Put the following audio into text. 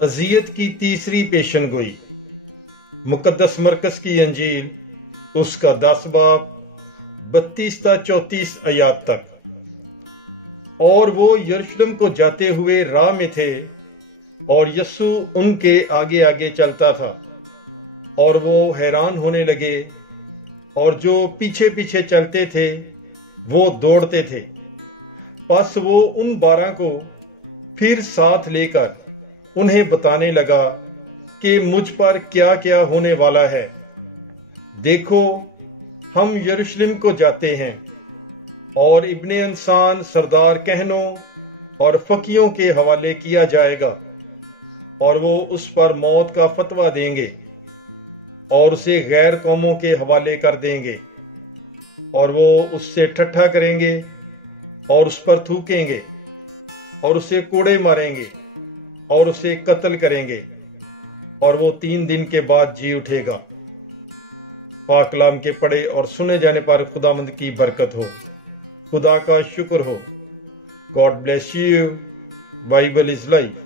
अज़ियत की तीसरी पेशन गोई। मुकद्दस मरकस की अंजील उसका 10 बाब 32 ता 34 आयात तक। और वो यरूशलेम को जाते हुए राह में थे और यस्सु उनके आगे आगे चलता था और वो हैरान होने लगे और जो पीछे पीछे चलते थे वो दौड़ते थे। बस वो उन 12 को फिर साथ लेकर उन्हें बताने लगा कि मुझ पर क्या क्या होने वाला है। देखो, हम यरूशलेम को जाते हैं और इब्ने इंसान सरदार कहनों और फकीयों के हवाले किया जाएगा और वो उस पर मौत का फतवा देंगे और उसे गैर कौमों के हवाले कर देंगे और वो उससे ठट्ठा करेंगे और उस पर थूकेंगे और उसे कोड़े मारेंगे और उसे कत्ल करेंगे और वो 3 दिन के बाद जी उठेगा। पाक कलाम के पढ़े और सुने जाने पर खुदावंद की बरकत हो। खुदा का शुक्र हो। God bless you. Bible is life.